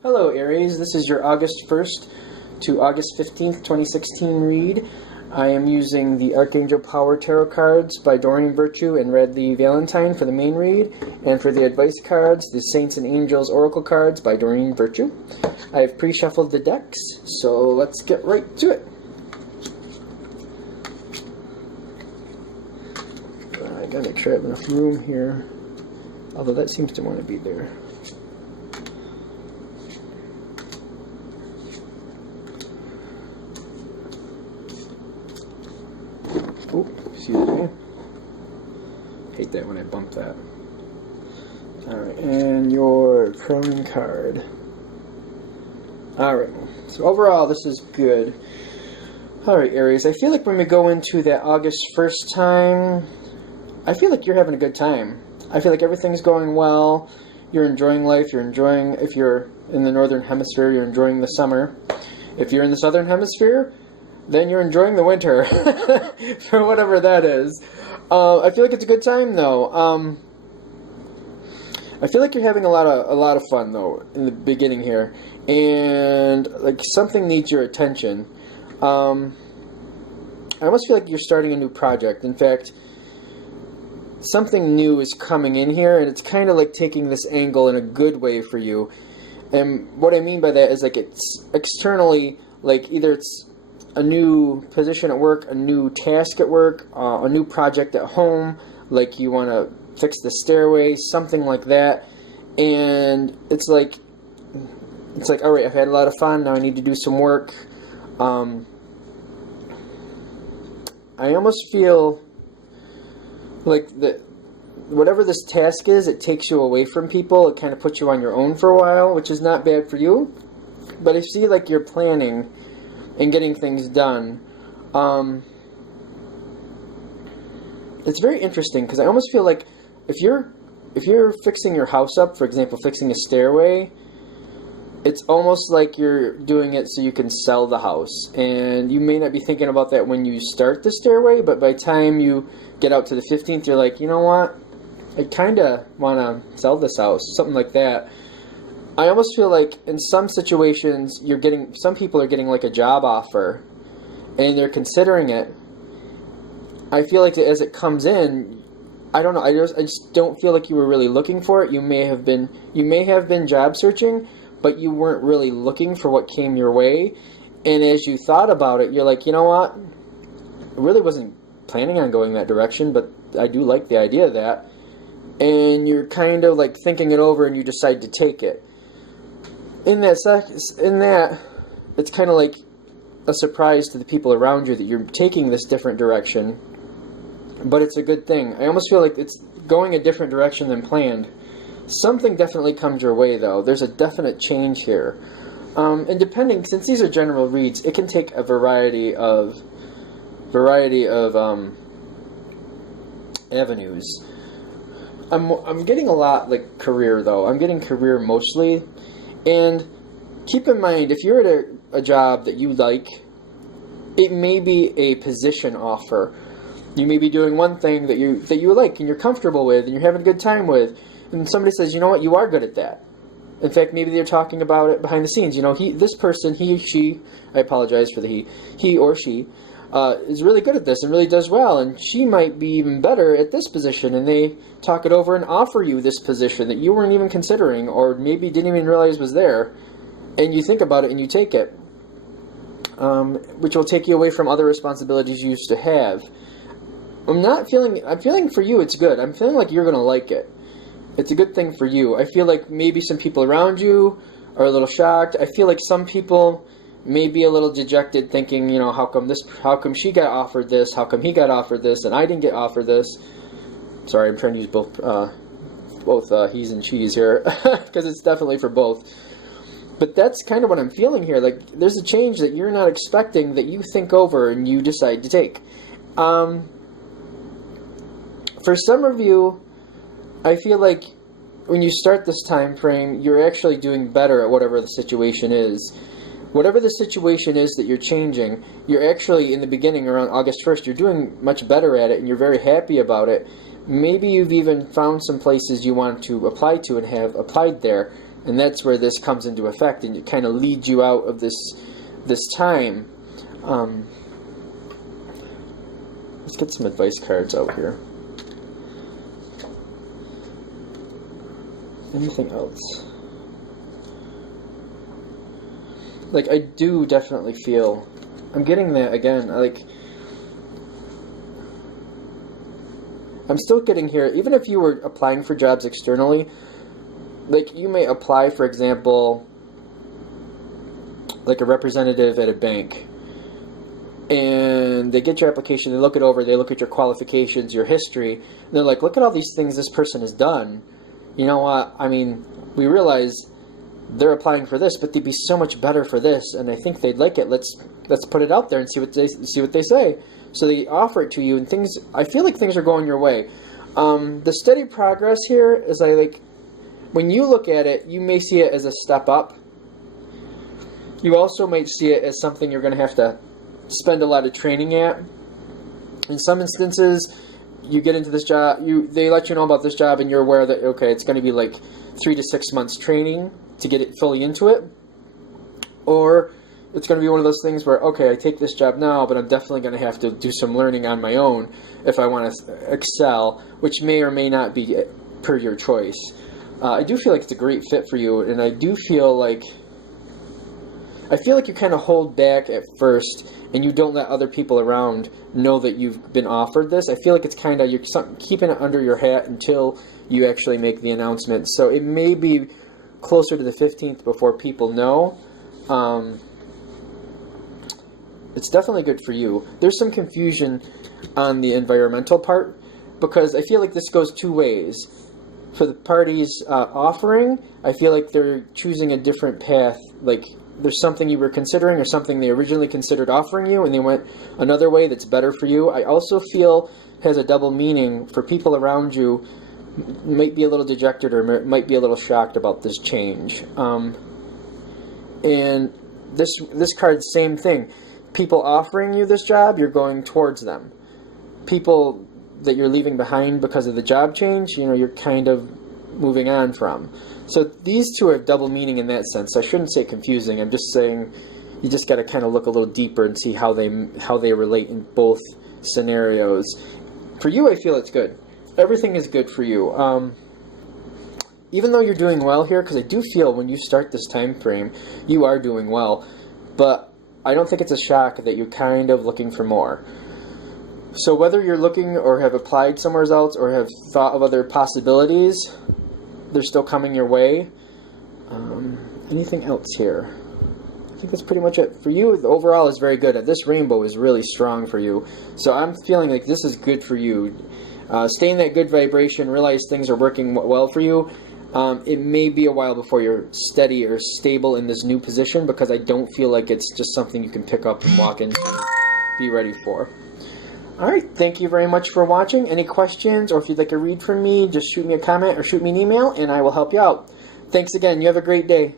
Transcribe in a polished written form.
Hello Aries, this is your August 1st to August 15th, 2016 read. I am using the Archangel Power Tarot cards by Doreen Virtue and Radley Valentine for the main read, and for the advice cards, the Saints and Angels Oracle cards by Doreen Virtue. I have pre-shuffled the decks, so let's get right to it. I gotta make sure I have enough room here, although that seems to want to be there. Oh, excuse me. Hate that when I bump that. Alright, and your crowning card. Alright, so overall this is good. Alright, Aries, I feel like when we go into that August 1st time, I feel like you're having a good time. I feel like everything's going well. You're enjoying life. You're enjoying, if you're in the northern hemisphere, you're enjoying the summer. If you're in the southern hemisphere, then you're enjoying the winter, for whatever that is. I feel like it's a good time, though. I feel like you're having a lot of fun, though, in the beginning here, and like something needs your attention. I almost feel like you're starting a new project. In fact, something new is coming in here, and it's kind of like taking this angle in a good way for you. And what I mean by that is like it's externally, like either it's a new position at work, a new task at work, a new project at home, like you want to fix the stairway, something like that. And it's like, all right, I've had a lot of fun, now I need to do some work. I almost feel like that whatever this task is, it takes you away from people. It kind of puts you on your own for a while, which is not bad for you. But I see like you're planning and getting things done. It's very interesting because I almost feel like if you're fixing your house up, for example, fixing a stairway, it's almost like you're doing it so you can sell the house. And you may not be thinking about that when you start the stairway, but by the time you get out to the 15th, you're like, you know what? I kind of want to sell this house, something like that. I almost feel like in some situations some people are getting like a job offer and they're considering it. I feel like as it comes in, I don't know, I just don't feel like you were really looking for it. You may have been job searching, but you weren't really looking for what came your way. And as you thought about it, you're like, you know what? I really wasn't planning on going that direction, but I do like the idea of that. And you're kind of like thinking it over and you decide to take it. In that, it's kind of like a surprise to the people around you that you're taking this different direction, but it's a good thing. I almost feel like it's going a different direction than planned. Something definitely comes your way, though. There's a definite change here. And depending, since these are general reads, it can take a variety of avenues. I'm getting a lot like career, though. I'm getting career mostly. And keep in mind, if you're at a job that you like, it may be a position offer. You may be doing one thing that you like and you're comfortable with and you're having a good time with, and somebody says, you know what, you are good at that. In fact, maybe they're talking about it behind the scenes. You know, this person, she, I apologize for the he or she, is really good at this and really does well, and she might be even better at this position, and they talk it over and offer you this position that you weren't even considering or maybe didn't even realize was there, and you think about it and you take it, which will take you away from other responsibilities you used to have. I'm feeling for you it's good. I'm feeling like you're going to like it. It's a good thing for you. I feel like maybe some people around you are a little shocked. I feel like some people may be a little dejected, thinking, you know, how come she got offered this, how come he got offered this, and I didn't get offered this. Sorry, I'm trying to use both he's and she's here, because it's definitely for both. But that's kind of what I'm feeling here. Like, there's a change that you're not expecting that you think over and you decide to take. For some of you, I feel like when you start this time frame, you're actually doing better at whatever the situation is. Whatever the situation is that you're changing, you're actually, in the beginning, around August 1st, you're doing much better at it, and you're very happy about it. Maybe you've even found some places you want to apply to and have applied there, And that's where this comes into effect, and it kind of leads you out of this time. Let's get some advice cards out here. Anything else? Like, I do definitely feel, I'm getting that again, like, I'm still getting here, even if you were applying for jobs externally, like, you may apply, for example, like a representative at a bank, and they get your application, they look it over, they look at your qualifications, your history, and they're like, look at all these things this person has done. You know what, I mean, we realize they're applying for this, but they'd be so much better for this, and I think they'd like it. Let's put it out there and see what they say. So they offer it to you, and things, I feel like things are going your way. The steady progress here is, when you look at it, you may see it as a step up. You also might see it as something you're going to have to spend a lot of training at. In some instances, you get into this job, they let you know about this job, and you're aware that, okay, it's going to be like 3 to 6 months training to get it fully into it. Or it's going to be one of those things where, okay, I take this job now, but I'm definitely going to have to do some learning on my own if I want to excel, which may or may not be per your choice. I do feel like it's a great fit for you, and I feel like you kind of hold back at first, and you don't let other people around know that you've been offered this. I feel like it's kind of, you're keeping it under your hat until you actually make the announcement. So it may be closer to the 15th before people know. It's definitely good for you. There's some confusion on the environmental part, because I feel like this goes two ways. For the parties offering, I feel like they're choosing a different path. Like, there's something you were considering or something they originally considered offering you, and they went another way that's better for you. I also feel has a double meaning for people around you. Might be a little dejected or might be a little shocked about this change. And this card, same thing. People offering you this job, you're going towards them. People that you're leaving behind because of the job change, you're kind of moving on from. So these two have double meaning in that sense. I shouldn't say confusing. I'm just saying you just got to kind of look a little deeper and see how they relate in both scenarios. For you, I feel it's good. Everything is good for you. Even though you're doing well here, because I do feel when you start this time frame, you are doing well. But I don't think it's a shock that you're kind of looking for more. So whether you're looking or have applied somewhere else or have thought of other possibilities, they're still coming your way. Anything else here? I think that's pretty much it. For you, the overall is very good. This rainbow is really strong for you. So I'm feeling like this is good for you. Stay in that good vibration, realize things are working well for you. It may be a while before you're steady or stable in this new position, because I don't feel like it's just something you can pick up and walk into and be ready for. Alright, thank you very much for watching. Any questions, or if you'd like a read from me, just shoot me a comment or shoot me an email, and I will help you out. Thanks again. You have a great day.